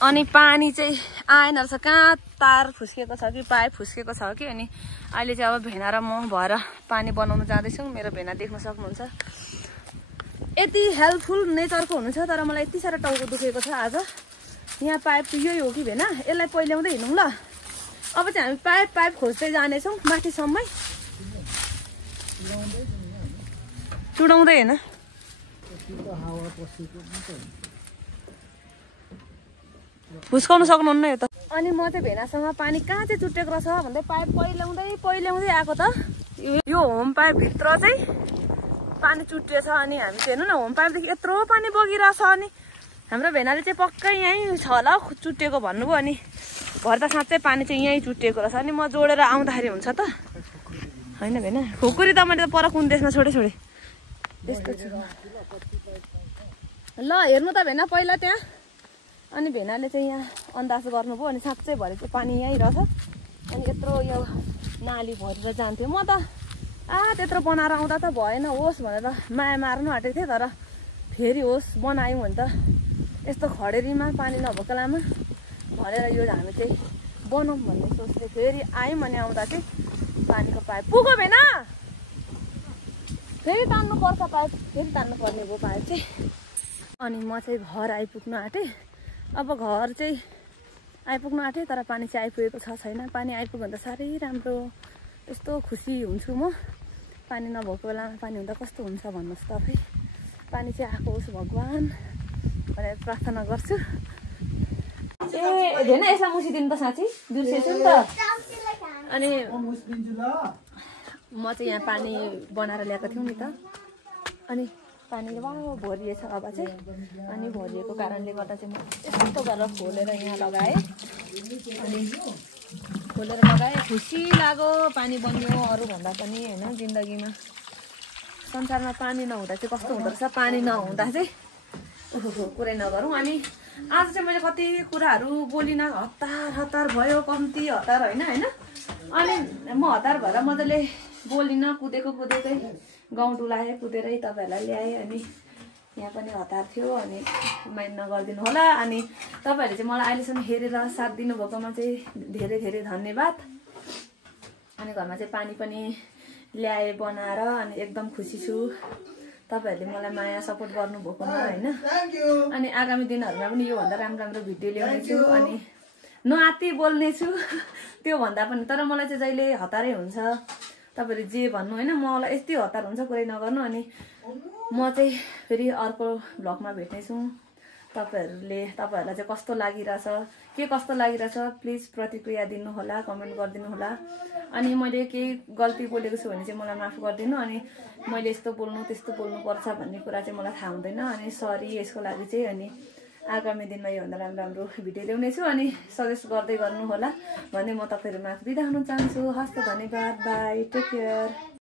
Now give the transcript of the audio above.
अनि पानी चाहिँ आएन रहेछ कहाँ तार फुस्केको छ कि पाइप फुस्केको छ कि अनि अहिले चाहिँ अब भेना र म भएर पानी बनाउन जाँदैछौँ मेरो भेना देख्न सक्नुहुन्छ यति हेल्पफुल नेचरको हुनुहुन्छ तर मलाई यति साह्रो टाउको दुखेको छ आज यहाँ पाइप चाहिँ यही हो कि भेना यसलाई पहिल्याउँदै हिँडौँ ल अब चाहिँ हामी पाइप खोज्दै जानेछौँ माथिसम्मै चुडाउँदै होइन भुस्काउनु सक्नुहुन्न यो त अनि म चाहिँ भेनासँग पानी कहाँ चाहिँ चुटेको रहेछ भन्दै पाइप पहिल्याउँदै आएको त यो होम पाइप भित्र चाहिँ पानी चुटिएछ अनि हामी चाहिँ हेर्नु न होम पाइपदेखि यत्रो पानी बगिरहेछ अनि हाम्रो भेनाले चाहिँ पक्कै यहीँ छ होला चुटेको भन्नुभयो अनि भर त साँच्चै पानी चाहिँ यहीँ चुटिएको रहेछ अनि म जोडेर आउँदाखेरि हुन्छ त होइन भेना खुकुरी त मैले त पर कुन देशमा छोडे त्यस्तो छु ल हेर्नु त भेना पहिला त्यहाँ अनि भेनाले चाहिँ यहाँ अन्दाज गर्नुभयो अनि साँच्चै भरे चाहिँ पानी यहीँ रहेछ अनि यत्रो यो नाली भरेर जान्थ्यो म त त्यत्रो बनाएर आउँदा त भएन होस् भनेर माया मार्नु आँटेको थिएँ तर फेरि होस् बनायौँ भने त यस्तो खडेरीमा पानी नभएको बेलामा भनेर यो हामी चाहिँ बनाऊँ भन्ने सोच्दै फेरि आयौँ अनि आउँदा चाहिँ पानीको पाइप पुग्यो भेना फेरि तान्नुपर्छ पाइप फेरि तान्नुपर्ने भयो पाइप चाहिँ अनि म चाहिँ घर आइपुग्न आँटेँ अब घर चाहिँ आइपुग्न आँटेँ तर पानी चाहिँ आइपुगेको छैन पानी आइपुग्यो भने त साह्रै राम्रो यस्तो खुसी हुन्छु म पानी नभएको बेलामा पानी हुँदा कस्तो हुन्छ भन्नुहोस् तपाईँ पानी चाहिँ आएको होस् भगवान् भनेर प्रार्थना गर्छु ए हेर्न यसलाई मुसिदिनु त साँच्ची बिर्सेछु नि त अनि म चाहिँ यहाँ पानी बनाएर ल्याएको थियौँ नि त अनि पानीले भरिएछ अब चाहिँ अनि भरिएको कारणले गर्दा चाहिँ म यस्तो गरेर खोलेर यहाँ लगाएँ अनि खोलेर लगाएँ खुसी लाग्यो पानी बन्यो अरूभन्दा पनि होइन जिन्दगीमा संसारमा पानी नहुँदा चाहिँ कस्तो हुँदो रहेछ पानी नहुँदा चाहिँ कुरै नगरौँ अनि आज चाहिँ मैले कति कुराहरू बोलिनँ हतार भयो कम्ती हतार होइन अनि म हतार भएर मजाले बोलिनँ कुदेकै गाउँ डुलाएँ कुदेरै तपाईँहरूलाई ल्याएँ अनि यहाँ पनि हतार थियो अनि माइन्ड नगरिदिनु होला अनि तपाईँहरूले चाहिँ मलाई अहिलेसम्म हेरेर साथ दिनुभएकोमा चाहिँ धेरै धेरै धन्यवाद अनि घरमा चाहिँ पानी पनि ल्याएँ बनाएर अनि एकदम खुसी छु तपाईँहरूले मलाई माया सपोर्ट गर्नुभएकोमा होइन अनि आगामी दिनहरूमा पनि योभन्दा राम्रो भिडियो ल्याउनेछु अनि नआत्ती बोल्नेछु त्योभन्दा पनि तर मलाई चाहिँ जहिले हतारै हुन्छ तपाईँहरूले जे भन्नु होइन मलाई यति हतार हुन्छ कुरै नगर्नु अनि म चाहिँ फेरि अर्को भ्लगमा भेट्नेछौँ तपाईँहरूलाई चाहिँ कस्तो लागिरहेछ के कस्तो लागिरहेछ प्लिज प्रतिक्रिया दिनु होला कमेन्ट गरिदिनु होला अनि मैले केही गल्ती बोलेको छु भने चाहिँ मलाई माफ गरिदिनु अनि मैले यस्तो बोल्नु त्यस्तो बोल्नुपर्छ भन्ने कुरा चाहिँ मलाई थाहा हुँदैन अनि सरी यसको लागि चाहिँ अनि आगामी दिनमा योभन्दा राम्रो भिडियो ल्याउनेछु अनि सजेस्ट गर्दै गर्नु होला भन्ने म तपाईँहरूमा बिदा हुन चाहन्छु हस्त धन्यवाद बाई टेक केयर